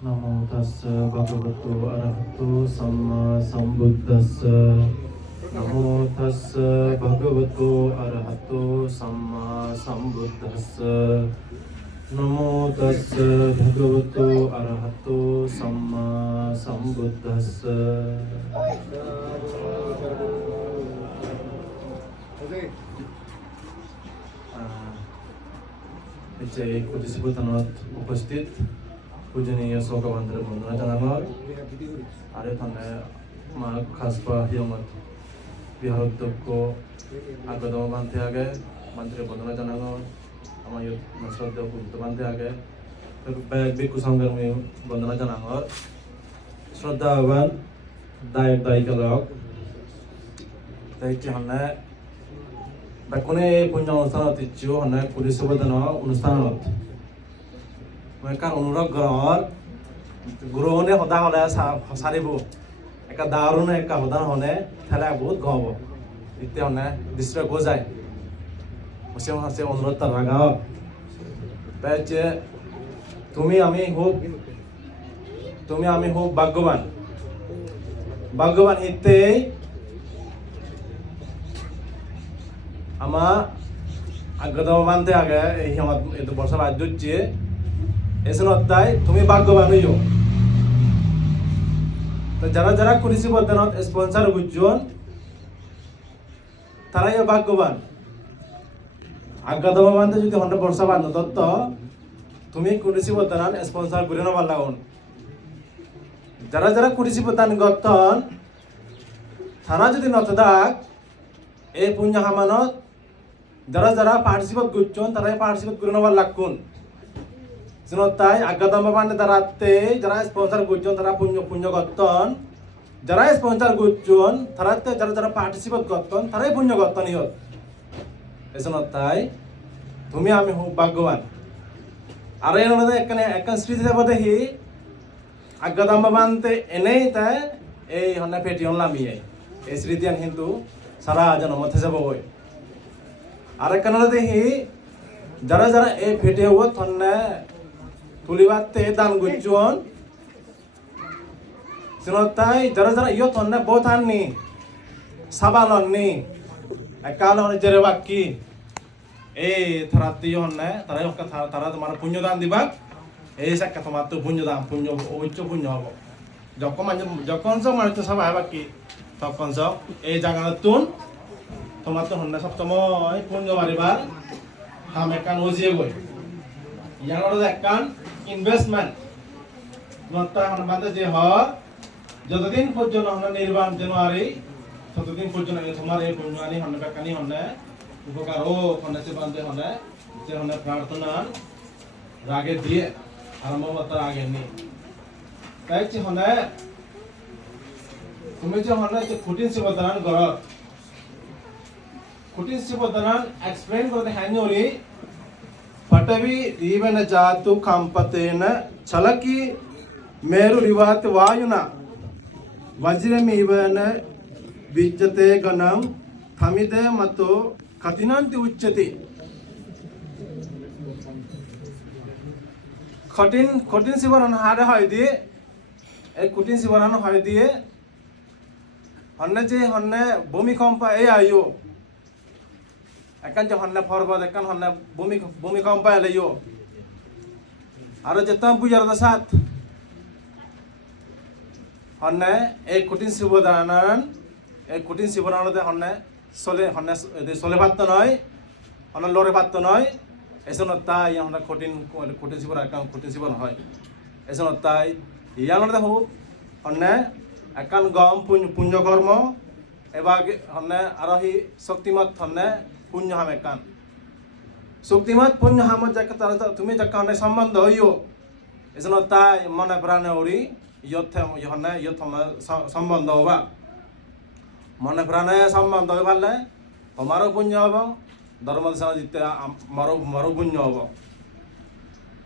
Namo tassa bhagavato arahato samma sambuddhassa. Namo tassa bhagavato arahato samma sambuddhassa. Namo tassa bhagavato arahato samma sambuddhassa. इथे कुटिसिबुतनात उपस्थित पूजनीय शोकवंतर बंधना जनांगल आरे थाने मा खासपा हियमत बिहारदको आगदम बांधे आगे मंत्री बंधना जनांगल आमा यो नश्रद्धेय पूजित बांधे आगे बैग भी कुसंगर में बंधना जनांगल श्रद्धावान दायक दायिका दायित्य हन्ने কোনে পুণ্য অনুষ্ঠানত ইচ্ছু হনে কুটিসুবদন অনুষ্ঠানত মই কার অনুরোধ গ্রহর গুরুহনে সদা হলে সারিব একা দারুণ একা সদান হনে ঠেলা বহুত গহব ইতে হনে দৃশ্য গোজায় হসে হসে অনুরোধ তার রাগাও পেছে তুমি আমি হোক ভাগ্যবান ভাগ্যবান ইতে ama agadaw mante age ei hamat eto borsa bajjuje esenottai tumi bhaggyoban hoyo to jara jara kurisi bodanot sponsor gujjon tarai bhaggyoban agadaw mante jodi honda borsa bando totto tumi kurisi bodanan sponsor gurino ballagon jara jara kurisi bodan gotton thana jodi notodak এই পুণ্য হামানত যারা যারা participate করছেন তারাই participate করে নেবার লাগুন তাই আজ্ঞাতম বান্ডে তারাতে যারা স্পন্সর করছেন তারা পুণ্য করতেন যারা স্পন্সর করছেন তারাতে যারা যারা পার্টিসিপেট করতেন তারাই পুণ্য করতেন ইহত তাই তুমি আমি হোক ভাগ্যবান আর এর মধ্যে এখানে একখান স্মৃতি দেব দেখি আজ্ঞাতম বান্ডে এনেই তাই এই হন্না পেটি হনলামিয়ে এই স্মৃতি কিন্তু সারা জন্ম থেকে যাব ওই আর একখানে দেখি যারা যারা এই ফেটে হবো থন্নে তুলিবাতে দান গুজন তাই যারা যারা ইয় থন্নে বহুত আননি সাবান আননি একাল হনে জেরে বাকি এই থারাতে হন্নে তারা তোমার পুণ্য দান দিবা এই সাক্ষা তোমার তো পুণ্য দান উচ্চ পুণ্য হবো যখন সব মানুষ তো সব বাকি তখন সব এই জায়গাতুন তোমার তো হন্না সবসময় পুণ্য বাড়িবার হাম একান ওজিয়ে বই ইয়ানোর একান ইনভেস্টমেন্ট নত্তা হনবাতে যে হর যতদিন পর্যন্ত হন্না নির্বাণ জানুয়ারি ততদিন পর্যন্ত তোমার এই পুণ্য আনি হন্না বেকানি হন্না উপকার ও হন্না সে বান্ধে হন্না যে হন্না প্রার্থনা রাগে দিয়ে আরম্ভ করতে আগে নি তাই যে হন্না তুমি যে হন্না যে খুটিন সেবদান কর খুটিন সেবদান এক্সপ্লেন করতে হ্যাঙ্গরি পটবি দীবন জাতু কাম্পতেন ছলকি মেরু রিবাত বায়ুনা वज्रमेवन विज्जते गणं थमिदे मतो कठिनान्ति उच्यते कठिन सिवरन हारे হয় দিয়ে এই কঠিন সিবরন হয় দিয়ে হন্নে যে হন্নে ভূমিকম্প এই আইও একান যে হন্নে পর্বত একান হন্নে ভূমিকম্প এলাইও আর যেতাম বুঝার সাথ হন্নে এই কঠিন শিবদানতে হন্নে চলে পারত নয় হন্নে লড়ে পারত নয় এসন তাই হন্নে কঠিন শিবর একান কঠিন শিবন হয় এসন তাই ইয়ানতে হোক হন্নে একান গম পুণ্যকর্ম এবার হন্নে আরোহী শক্তিমত হন্নে পুণ্য হাম একান শক্তিমত পুণ্য হাম যাকে তুমি যাকে হন্নে সম্বন্ধ হইও এসন তাই মনে প্রাণে ওরি সম্বন্ধ হবা মনে প্রাণে সম্বন্ধ হয়ে পারলে তোমারও পুণ্য হব ধর্ম দেশনা দিতে আমারও পুণ্য হব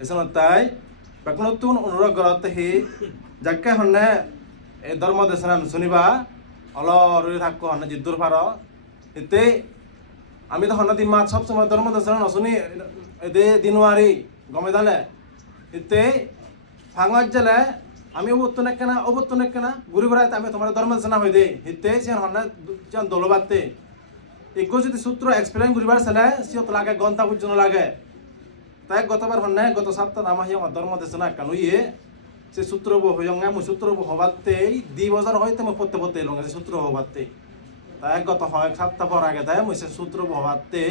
এসব তাই নতুন অনুরোধ করতে হি যাকে হন্নে এই ধর্ম দেশনা শুনিবা অলরে থাকো হন্নে জিদ্দুর পার এতে আমি তো হন্নে দিন মাছ সবসময় ধর্ম দেশনা নশুনি এতে দিনওয়ারি গমে দালে এতে ফাঙত জেলে আমি অবর্তন কেনা ঘুরি ঘুরাই আমি তোমার ধর্ম জানা হই দে হিতে সিয়ান হন্না সিয়ান দলবাতে একো যদি সূত্র এক্সপ্লেন করিবার চালে সিয়ত লাগে ঘন্টা পর্যন্ত লাগে তাই গতবার হন্না গত সপ্তাহ আমার হিয়া ধর্ম দেশনা কান ইয়ে সে সূত্র হইয়ঙ্গা মু সূত্র হবাতে 2 বছর হইতে মো পড়তে লঙ্গা সে সূত্র হবাতে তাই গত হয় সপ্তাহ পর আগে তাই মই সে সূত্র হবাতে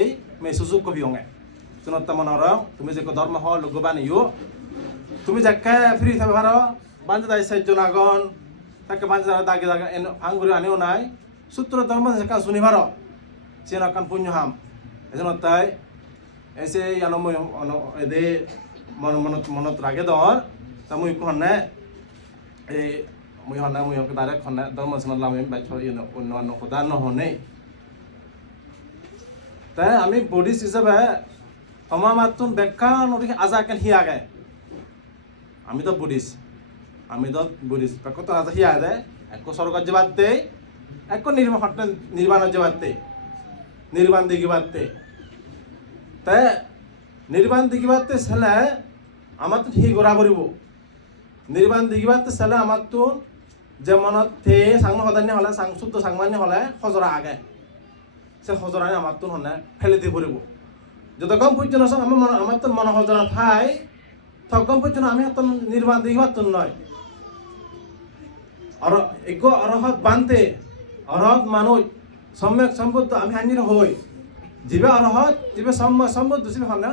মে সুযোগ কবি হঙ্গা শুনত মনর তুমি যে ধর্ম হ লগবান ইউ তুমি যাকে ফ্রি থাকবে ভালো বাঞ্জা দাই 4 জন আগন তাকে বাঞ্জা দাগে দাগে আঙ্গুরি আনিও নাই সূত্র ধর্ম যাকা শুনি ভালো সিনা কান পুণ্য হাম এজন তাই এসে ইয়ানো মই এদে মনত রাগে দর তা মই কোনে এই মই হনা মই ডাইরেক্ট হনা ধর্ম সমাজ লামে বাইছ ইনো অন্য খোদা নহনে তাই আমি বডিস হিসাবে তোমা মাতুন বেকা নদি আজাকেন হি আগে আমি তো বুদ্ধিস্ট কত আজ হিয়া দেয় এক স্বর্গ যাবাতে এক নির্বাণ যাবাতে নির্বাণ দিগিবাতে তাই নির্বাণ দিগিবাতে সেলে আমার তো হি গোড়া করিব নির্বাণ দিগিবাতে সেলে আমার তো যেমন থে সাংমা সদান্য হলে শুদ্ধ সাংমান্য হলে সজরা আগে সে সজরানি আমার তো হনে ফেলে দিয়ে পড়ব যতক্ষণ পর্যন্ত আমার তো মন সজরা ঠাই তখন পর্যন্ত আমি তো নির্বাণ দিগিবাত নয় আর এগো অরহত বানতে অরহত মানুষ সম্যক সম্বুদ্ধ আমি হানির হই জিবে অরহত জিবে সম্বুদ্ধ জিবে হন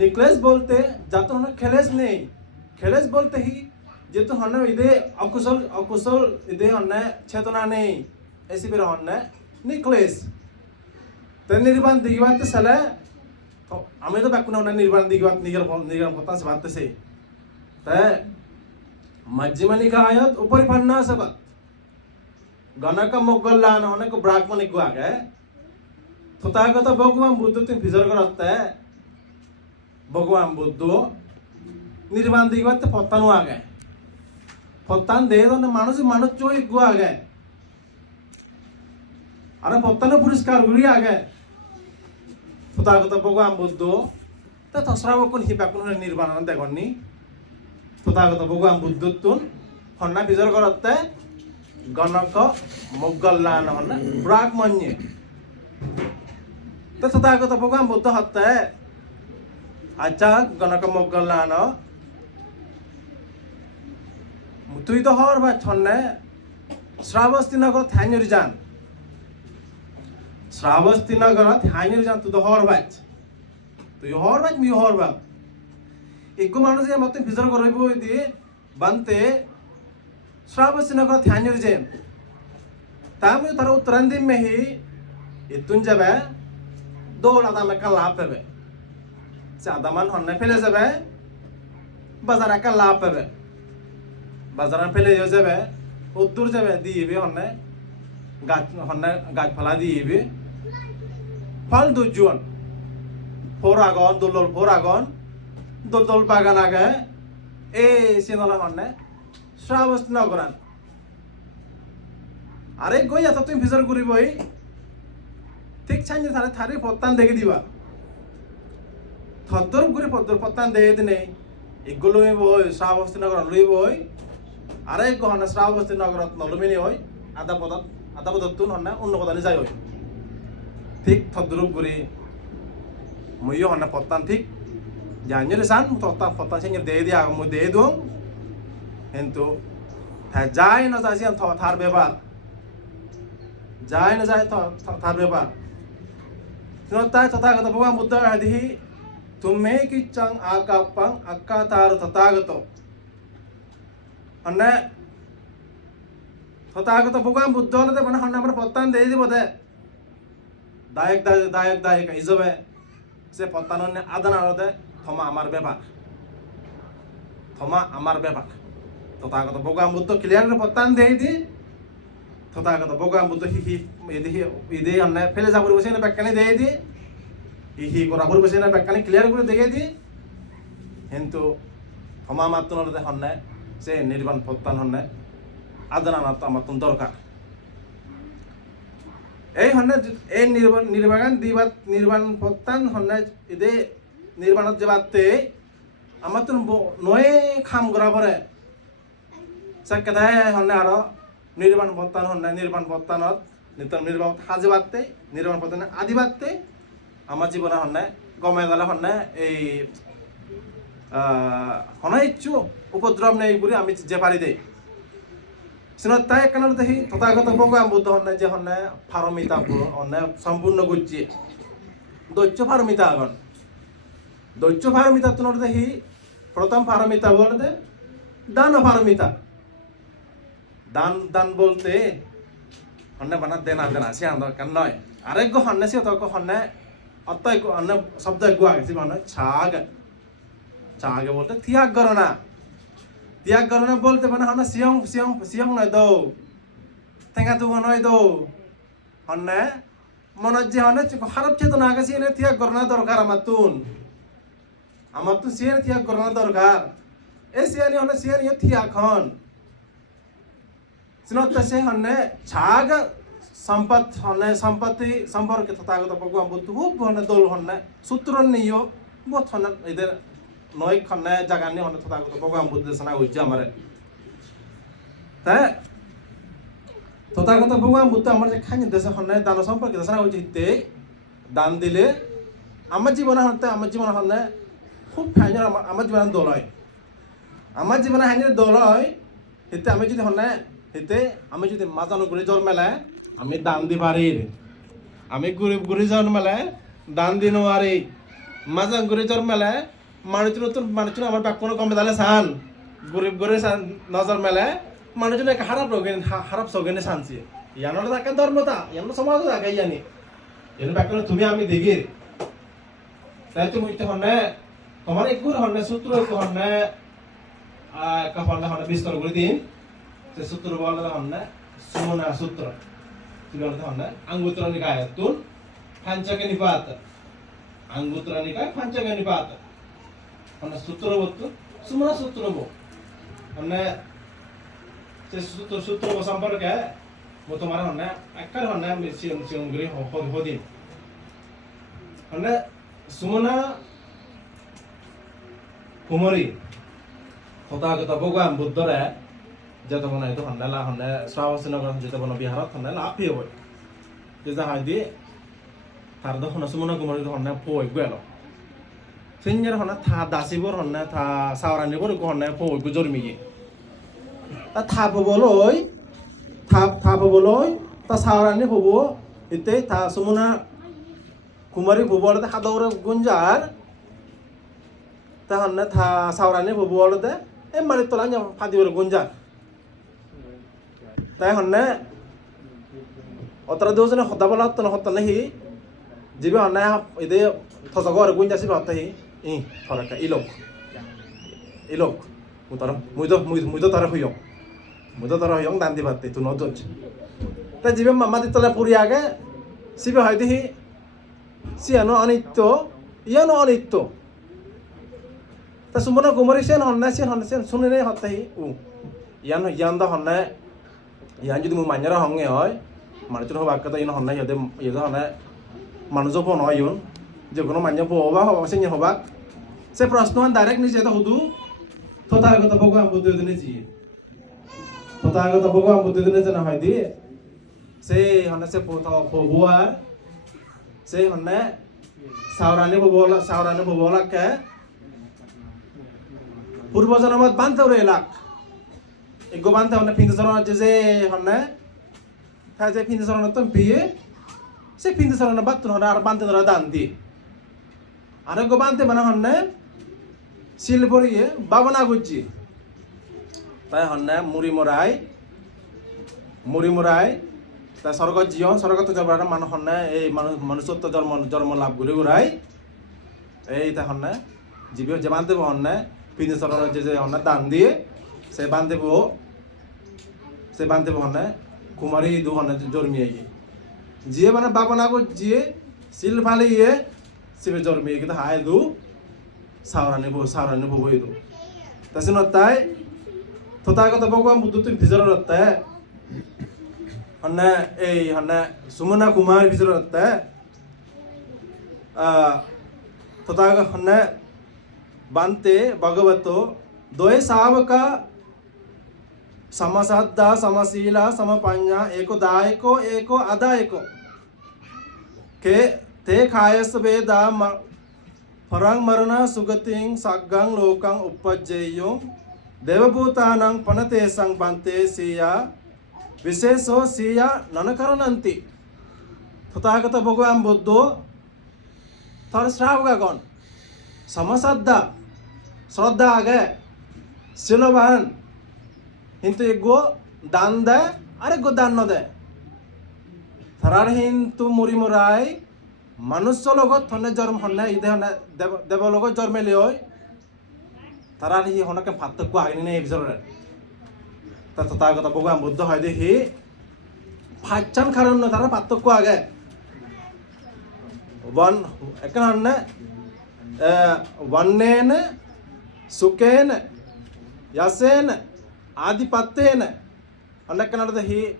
নিকলেস বলতে যাতে হন খেলেস নেই খেলেস বলতে হি যেহেতু হন ইদে অকুশল ইদে হন চেতনা নেই এসি বের হন নিকলেস তে নির্বাণ দিগিবাতে সালে আমি তো ব্যাকুনা হন নির্বাণ দিগিবাত নিগর ভতান সে বাতছে তাই मध्यम निकायत उपरिपन्ना सबत गणक मोगल्लान होने को ब्राह्मणिक को आगे तथागत भगवान बुद्ध तुम फिजर करते भगवान बुद्ध निर्माण दिगवत पत्तन आगे पत्तन दे तो मानुष चोई गो आगे अरे पत्तन पुरस्कार गुरी आगे तथागत भगवान बुद्ध तो तसरा को ही बैकुन निर्माण देखनी তথাগত ভগবান বুদ্ধতুন হন্না বিজয় করতে গণক মোগল্লান হন্না ব্রাহ্মণ্যে তো তথাগত ভগবান বুদ্ধ হতে আচ্ছা গণক মোগল্লান তুই তো হর বা ছন্নে শ্রাবস্তি নগর থাইনরি যান শ্রাবস্তি নগর থাইনরি যান তুই তো হর বাচ মি হর বা একো মানুষ মতো ভিতর করব দিয়ে বানতে শ্রাবস্তি নগর থাইনরি যে তামি তার উত্তরান্দিম মেহি ইতুন যাবে দৌল আদাম একটা লাভ পাবে সে আদামান হন্নে ফেলে যাবে বাজার একটা লাভ পাবে বাজার ফেলে যাবে উদ্দূর যাবে দিবি হন্নে গাছ ফলা দিবি ফল দুজন ফোর আগন দোল ফোর আগন দোল বাগান আগে এই সিনলা হন্নে শ্রাবস্তি নগরান আরে গই এত তুমি ভিতর করিবই ঠিক চাইনি তাহলে থারি পত্তান দেখে দিবা থদ্দর করে পত্তান দেখে দিনে এগুলো লইবই শ্রাবস্তি নগর লইবই আরে গহনা শ্রাবস্তি নগরত নলমিনি হই আদা পদত তুন হন্না অন্য পদানি যাই হই ঠিক থদ্দর করে মইও হন্না পত্তান ঠিক জানিলে সান পত্তান সিং দে দিয়া মই দে দং কিন্তু যায় না যাই থার ব্যাপার যায় না যায় থার ব্যাপার তাই তথাগত ভগবান বুদ্ধ আদিহি তুমি কিচ্ছাং আকাপাং আক্কা তার তথাগত হন্নে তথাগত ভগবান বুদ্ধ হলে মানে হন্নে আমরা পত্তান দিয়ে দিব দে দায়ক হিসাবে সে পত্তান আদান আলাদা থমা আমার ব্যাপার তথাগত ভগবান বুদ্ধ ক্লিয়ার পত্তান দিয়ে দি তথাগত ভগবান বুদ্ধ ইদে অন্য ফেলে যাব বসে না ব্যাখ্যানি দিয়ে দি হি করা বসে না ব্যাখ্যানি ক্লিয়ার করে দিয়ে দি কিন্তু ক্ষমা মাত্র নলে হন্নে সে নির্বাণ পত্তান হন্নে আদনা আমার দরকার এই হন্নে এই নির্বাণ পত্তান হন্নে ইদে নির্বাণত যাবাতে আমার তো নয় খাম করা পরে সে কেদায় হন্নে আরো নির্বাণ বর্তান হন্নে নির্বাণ বর্তানত নির্বাণ হাজি বাদতে নির্বাণ বর্তান আদি বাদতে আমার জীবনে হন্নে গমে গেলে হন্নে এই হনে ইচ্ছু উপদ্রব নেই বলে আমি যে পারি দেই সিনত তাই কেন দেখি তথাগত ভগবান বুদ্ধ হন্নে যে হন্নে ফারমিতা হন্নে সম্পূর্ণ গুজ্জি দৈত্য ফারমিতা আগন দৈত্য ফারমিতা তুনোর দেখি প্রথম ফারমিতা বলতে দান ফারমিতা দান দান বলতে হন্নে বানা দেনা দেনা সে দরকার নয় আরেক গো হন্নে সে তক হন্নে অত্যয় হন্নে শব্দ গুয়া গেছি মানে ছাগ ছাগে বলতে ত্যাগ করো না ত্যাগ করো না বলতে মানে হন্নে সিয়ং সিয়ং সিয়ং নয় দো টেঙ্গা তুব নয় দো হন্নে মনে যে হন্নে খারাপ চেতনা গেছি এনে ত্যাগ করো না দরকার আমার তুন সিয়ান ত্যাগ করো না দরকার এই সিয়ানি হন্নে সিয়ানি ত্যাগ হন সিনত সে হন্নে ছাগ সম্পত্তি সম্পর্কে তথাগত ভগবান বুদ্ধ খুব হন্নে দোল হন্নে সূত্র নিও বহুত হন্নে এদের নয় হন্নে জাগানি হন্নে তথাগত ভগবান বুদ্ধ দেশনা হইছে আমারে তাই তথাগত ভগবান বুদ্ধ আমার যে খানি দেশে হন্নে দান সম্পর্কে দেশনা হইছে হিতে দান দিলে আমার জীবনে হন্নে খুব হাইনের আমার জীবনে দল হয় আমার জীবনে হাইনের দল হয় হিতে আমি যদি হন্নে হিতে আমি যদি মাজানো ঘুরে জন্মেলে আমি দান দি পারি আমি গরিব ঘুরে জন্মেলে দান দি নোয়ারি মাজান ঘুরে জন্মেলে মানুষজন নতুন মানুষজন আমার বাক কোনো কমে দালে সান গরিব ঘুরে নজর মেলে মানুষজন এক খারাপ সগেনে শানছি ইয়ানোর তাকে ধর্মতা ইয়ানো সমাজ থাকে জানি এর ব্যাপারে তুমি আমি দেখি তাই তুমি হন্নে তোমার একগুর হন্নে সূত্র হন্নে হন্নে বিস্তর করে দিন সে সূত্র বলতে হন্নে সুমনা সূত্র তুলে হন্নে আঙ্গুত্র নিকায় তুল পাঞ্চকে নিপাত আঙ্গুত্র নিকায় পাঞ্চকে নিপাত হন্নে সূত্র বলতো সুমনা সূত্র বো হন্নে সে সূত্র সম্পর্কে তোমার হন্নে একার হন্নে আমি সিয়ং গরি হদিন হন্নে সুমনা কুমারী তথাগত ভগবান বুদ্ধরে যেতে বনাই তো হন্নে লা হন্নে শ্রাবণনগর যেতে বন বিহারত হন্নে লাভ হইব যে যাহাই দি তার দখন সুমনা কুমারী হন্নে ফই গেল সিঞ্জের হন্নে থা দাসিবর হন্নে থা সাওরানিবর হন্নে ফই গু জন্মিয়ে তা থাপ বলই থাপ বলই তা সাওরানি হবো ইতে থা সুমনা কুমারী ভুবলতে হাদৌরে গুঞ্জার তা হন্নে থা সাওরানি ভুবলতে এ মারি তোলা ফাদিবর গুঞ্জার তাই হন্নে অতরা দুজনে হতা বলা হতা নাহি যিবি হন্নে এদে থসগর গুঞ্জা সিবি হতা ই ফরকা ইলোক মুই তো তারা হইয়ং দান দি ভাতে তু নজন তাই যিবি মামাদি তোলা পুরি আগে সিবি হয় দিহি সিয়ানো অনিত্য ইয়ানো অনিত্য তা সুমনা কুমারী সেন হন্নে শুনে নেই হতাহি ইয়ান দা হন্নে ইয়ান যদি মুই মান্যরা হঙ্গে হয় মানুষের হবাক কথা ইন হন্নে ইয়ে হন্নে মানুষ ফোন হয় ইউন যে কোনো মান্য হবা সে হবাক সে প্রশ্ন ডাইরেক্ট নিজে তো হুদু তথাগত ভগবান বুদ্ধ দিনে জিয়ে তথাগত ভগবান বুদ্ধ দিনে যেন হয় দিয়ে সে হন্নে সে বুয়ার সে হন্নে সাওরানি ভুবলাকে পূর্ব জন্মত বানতে এলাক এগো বানতে হন্নে পিন্দচরণ যে হন্নে তাই যে পিন্দচরণ তো বিয়ে সে পিন্দচরণ বাতুন হন্নে আর বানতে ধরা দান দিয়ে আর এগো বানতে মানে হন্নে শিল পরিয়ে বাবনা গুজি তাই হন্নে মুড়ি মরাই তা স্বর্গ জীবন স্বর্গত যাবার মানুষ হন্নে এই মনুষ্যত্ব জন্ম লাভ করে ঘুরাই এই তা হন্নে জীব যে বান্ধব হন্নে পিন্দচরণ যে হন্নে দান দিয়ে সে বান্ধব হন্নে কুমারী দু হন্নে জন্মিয়ে গিয়ে যিয়ে মানে বাবনা গুজিয়ে শিল ফালিয়ে সিবে জন্মিয়ে কিন্তু হায় দু সাওরানি বই দু তা তাই তথাগত ভগবান বুদ্ধ তুমি ভিতরতে হন্নে এই হন্নে Sumana Kumar ভিতরতে Tathagata হন্নে Bante Bhagavato Doe Savaka Samasaddha Samasila Samapanya Eko Daiko Eko Adaiko Ke Te Khayas Veda Parang Marana Sugating Saggang Lokang Upajjayong Devabhutanang Panatesang Bante Siya Viseso Siya Nanakarananti Tathagata Bhagavan Buddha Thar Shravakagon Samasaddha Shraddha Age Siloban Hintu Ego Dan De Areggo Dan No De Tharar Hintu Murimurai Manusya Logot Honne Jorm Honne Ide Honne Deva Logot Jorme Leoi Tarar Hi Honne Ken Pathokko Agni Nei Bisore Tathagata Bhagavan Buddha Hoide Hi Phachan Karanno Tara Pathokko Age One Ekan Vannena Sukena Yasena Adipattena Annakanada Hi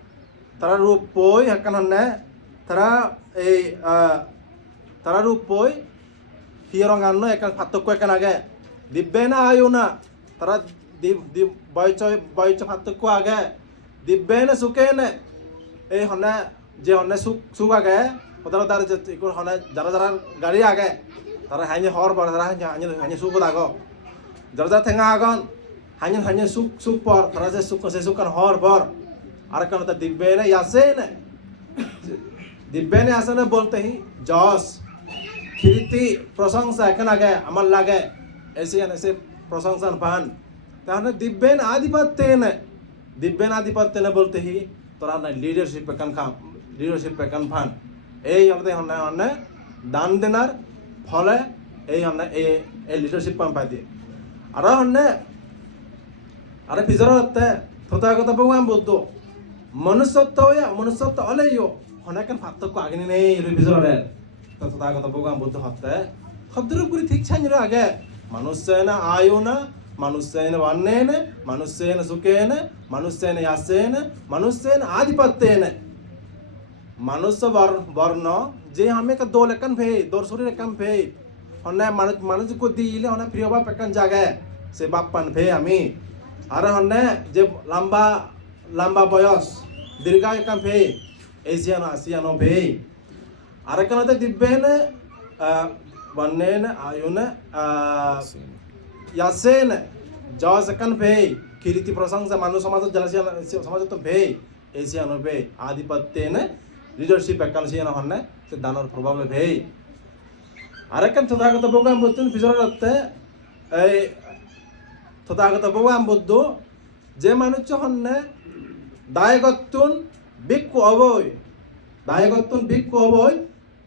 Tara Rupoi Hakananne Tara Tara Rupoi Hironganno Ekan Pathokko Ekan Age Dibbena Ayuna Tara Boycho Pathokko Age Dibbena Sukena Honne Je Honne Suk Age Otara Tar Ikor Honne Jara Gari Age Tara hanya hor bar tara hanya suku dago jarja thenga agon hanya suk por tara se sukan hor bar arakan ta dibbene yasene bolte hi jos kiriti prasangsa ekan age amar lage ऐसे प्रशंसन पान ताहने दिव्यन आधिपत्य बोलते ही तोरा ना leadership pecan फान এই हमने हमने दान देनार ফলে এই हमने এই लीडरशिप पान पाई दिए আরো हमने আরে পিজরতে তথাগত ভগবান বুদ্ধ মনুষ্যত্ব হলেও অনেকখান পার্থক্য আগে নেই এই পিজরে তথাগত ভগবান বুদ্ধ হতে শব্দের উপরে ঠিক ছাইনি আগে মানুষেন আয়ুনা মানুষেন বর্ণেন মানুষেন সুখেন মানুষেন ইয়াসেন মানুষেন আধিপত্যেন मनुष्य वर्ण जे हमें का दो लेकन भे दो शरीर लेकन भे हमने मनुष्य को दिले हमने प्रिय बाप पेकन जागे से बापन भे हमी अरे हमने जे लंबा बयस दीर्घा लेकन भे एशियानो भे अरे कनते दिव्यन वन्नेन आयुन यासेन जस कन भे कीर्ति प्रशंसा मानव समाज जलसिया समाज तो भे एशियानो भे आधिपत्येन लीडरशिप एकान सियाना हन्ने से दानर प्रभाव भे आरेकन तथागत भगवान बुद्धन पिजरते ए तथागत भगवान बुद्ध जे मानुष्य हन्ने दायगत्तुन बिक्कु अबय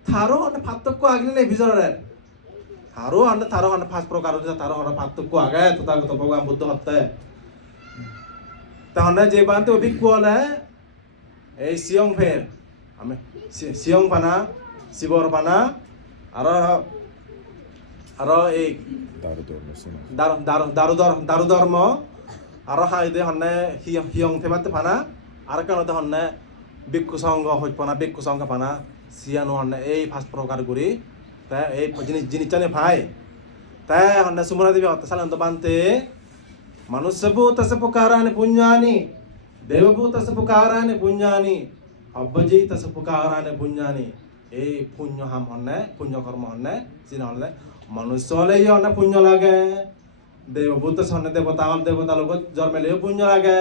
थारो हन्ने पार्थक्य आगले नै पिजरे थारो हन्ने पांच प्रकार थारो हन्ने पार्थक्य आगे तथागत भगवान बुद्ध हते ताहने जे बांते बिक्कु हले ए सियं फेर हमें सियं पाना शिवर पाना आरो एक दारु धर्म आरो हाइदे हन्ने हियं फेबाते पाना आरो कानते हन्ने भिक्षु संघ पाना सियानो हन्ने ए फास्ट प्रकार गुरी ता ए जिनिस भाई ता हन्ने सुमना देवी हते सालंत बांते मनुष्यभूतस्य पुकारानि पुण्यानि देवभूतस्य पुकारानि पुण्यानि अब्बजीतस्य पुकारानि पुण्यानि ए पुण्य हम हन्ने पुण्य कर्म हन्ने सिन हन्ने मनुष्य हले हन्ने पुण्य लागे देवभूतस्य हन्ने देवता लोग जन्मले पुण्य लागे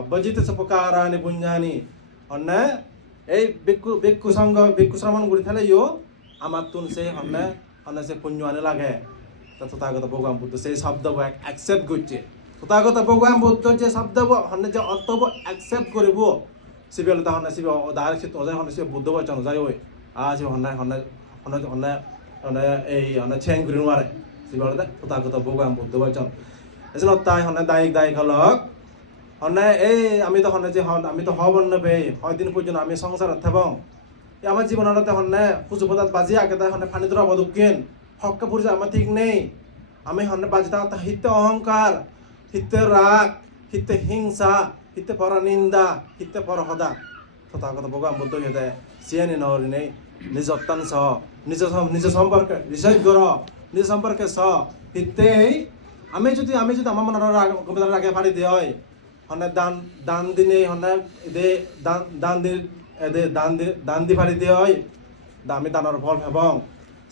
अब्बजीतस्य पुकारानि पुण्यानि हन्ने ए भिक्षु श्रमण गुरी थाले यो आमातुन से हन्ने से पुण्य लागे तथागत भगवान बुद्ध से शब्द एक्सेप्ट करছে तथागत भगवान बुद्ध যে শব্দ হন্নে যে অর্থ एक्सेप्ट করিব সিবেল তাহনে সিবে ডাইরেক্ট সে তোজা হন্নে সে বুদ্ধ বচন যায় ওই আজ হন্নে এই হন্নে চেং গ্রিন মারে সিবেল দা তথাগত ভগবান বুদ্ধ বচন এজন্য তাই হন্নে দায়িক হলক হন্নে এই আমি তো হন্নে যে আমি তো হবন্ন বে হয় দিন পর্যন্ত আমি সংসার থাকবং আমার জীবনতে হন্নে পুজো পদার্থ বাজি আগে তাই হন্নে পানি ধরা বদুকেন হক পুরুষ আমার ঠিক নেই আমি হন্নে বাজি তা হিতে অহংকার হিতে রাগ হিতে হিংসা হিতে পর নিন্দা হিতে পর হদা তথাগত ভগবান বুদ্ধ হেদে সিয়ানি নরিনে নিজ অত্যাংশ নিজ সম্পর্কে রিসার্চ কর নিজ সম্পর্কে হিতেই আমি যদি আমার মনের কবিতার আগে ফাড়ি দিয়ে হয় হনে দান দিনে হনে এদে দান দি ফাড়ি দিয়ে হয় আমি দানের ফল ফেবং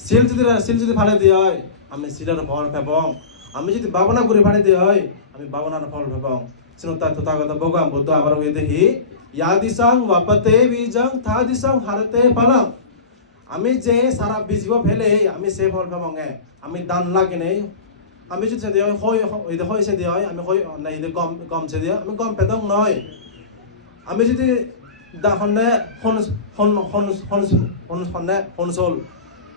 সিল যদি ফাড়ি দিয়ে হয় আমি সিলের ফল ফেবং আমি যদি ভাবনা করে ফাড়ি দিয়ে হয় আমি ভাবনার ফল ফেবং সিনতা তথাগত ভগবান বুদ্ধ আবার হয়ে দেখি ইয়া দিসাং ওয়াপতে বিজং থা দিসাং হারতে পালাং আমি যে সারা বিজিব ফেলে আমি সে ফল পাবো আমি দান লাগে নেই আমি যদি সেদি হয় সেদি হয় আমি হয় না ఇది গম সেদি আমি গম পেদং নয় আমি যদি হনে হনসল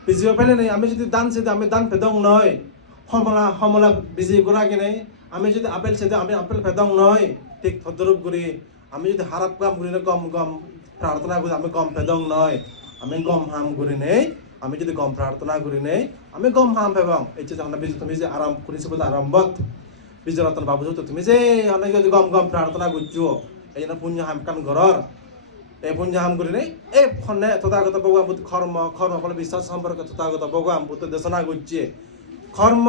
বিজিব ফেলে নেই আমি যদি দান সেদি আমি দান পেদং নয় হমলা বিজি গোড়াগে নেই আমি যদি আপেল সেদি আমি আপেল পেদং নয় ঠিক তদ্রুপ করি আমি যদি হারাপ কাম করি না গম প্রার্থনা করি আমি গম পেদং নয় আমি গম হাম করি নেই আমি যদি গম প্রার্থনা করি নেই আমি গম হাম পেবাং এই যে তুমি যে আরাম করেছি বলে আরম্ভত বিজরতন বাবু তো তুমি যে অনেক যদি গম প্রার্থনা করছো এই জন্য পুণ্য হাম কান ঘরর এই পুণ্য হাম করি নেই এই ফনে তথাগত ভগবান বুদ্ধ কর্ম ফলে বিশ্বাস সম্পর্কে তথাগত ভগবান বুদ্ধ দেশনা করছে কর্ম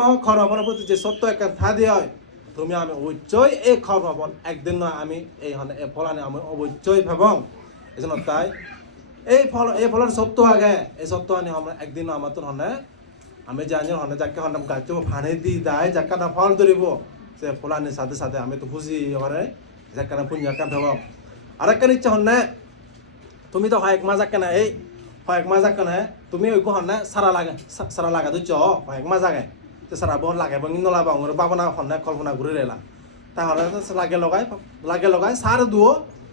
ফলের প্রতি যে সত্য একটা থা দিয়ে হয় তুমি আমি অবশ্যই এই কর্ম ফল একদিন নয় আমি এই ফল আনি আমি অবশ্যই ভাবং এই জন্য তাই এই ফলের সত্য আগে এই সত্য আনি আমরা একদিন আমার তো হনে আমি জানি হনে যাকে হনে গাছ ফানে দি দেয় যাকে না ফল ধরিব সে ফলানির সাথে সাথে আমি তো খুশি এবারে যাকে না পুণ্য কান ভাব আরেকটা ইচ্ছা হনে তুমি তো হয় এক মাস যাকে না এই হয় এক মাস যাকে না তুমি ওই হনে সারা লাগা দিচ্ছ হয় এক মাস আগে তো সারা বোন লাগে বং নলা বং বাবনা হনে কল্পনা ঘুরে রেলা তাহলে লাগে লগাই সার দুও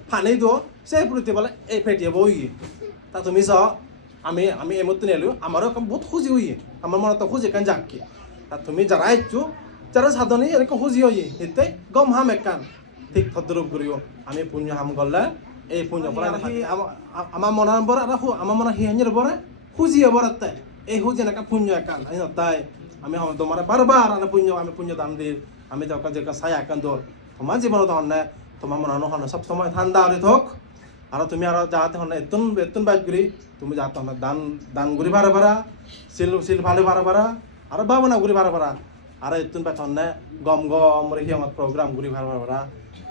ফানি দুও সেই প্রতি বলে এই ফেটিয়ে বই তা তুমি চ আমি এমত নেলো আমারও বহুত খুঁজি হই আমার মনে তো খুঁজি কান যাকি তা তুমি যারা আইছো যারা সাধনী এরকম খুঁজি হই এতে গম হাম একান ঠিক ভদ্ররূপ করিও আমি পুণ্য হাম করলে এই পুণ্য পড়া নাকি আমার মনের বড় আর আমার মনে হিয়াঞ্জের বড় খুঁজি বড়তে এই খুঁজি নাকা পুণ্য একান তাই আমি তোমার বারবার আমি পুণ্য দান দিই আমি তখন যে সাই একান দর তোমার জীবন তখন তোমার মনে হনে সব সময় ঠান্ডা হয়ে থাক আর তুমি আর যাতে হনে এতুন বাইক করি তুমি যাতে হনে দান ঘুরি ভাড়া সিল ভালো ভাড়া আর ভাবনা ঘুরি ভাড়া আর এতুন বাইক হনে গম রেখে আমার প্রোগ্রাম ঘুরি ভাড়া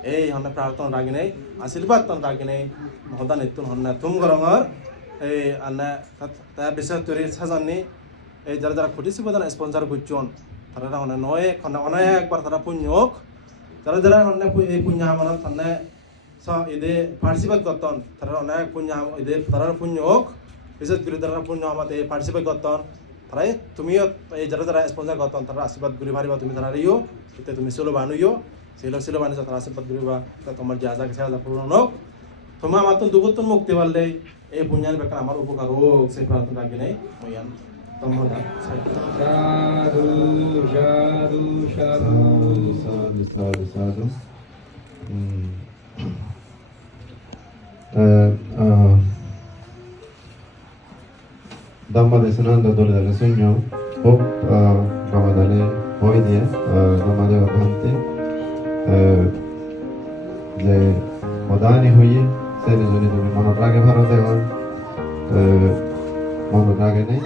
এই হনে প্রার্থনা রাখি নেই আশীর্বাদ তন রাখি নেই মহদান এতুন হনে তুম গরঙর এই আনে বিশেষ করে সাজাননি এই যারা খুঁটিছি বোধ স্পন্সার করছেন তারা হনে অনেকবার তারা পুণ্যক যারা হনে এই পুণ্য আমার হনে এদে পার্টিসিপেট করতেন তারা অনেক পুণ্য এদের তারা পুণ্য হোক বিশেষ করে তারা পুণ্য আমাদের পার্টিসিপেট করতেন তারাই তুমিও এই যারা স্পন্সার করতেন তারা আশীর্বাদ ঘুরি ভারিবা তুমি তারা ইও এতে তুমি ছিল বানুইও ছিল বানিয়েছ তারা আশীর্বাদ ঘুরিবা তোমার যা যা পূরণ হোক তোমার আমার তো দুগত মুক্তি পারলে এই পুণ্যার ব্যাপারে আমার উপকার হোক সেই প্রার্থনা রাখি নেই ময়ান তোমার সাধু Dhamma Desananda Dole dalle Sogno, Hop Baba dalle Hoidie, Dhamma Deva Bhanti, যে মদানি হইয়ে সেই জন্য তুমি মনোরাগে ভারত দেওয়ার মনোরাগে নেই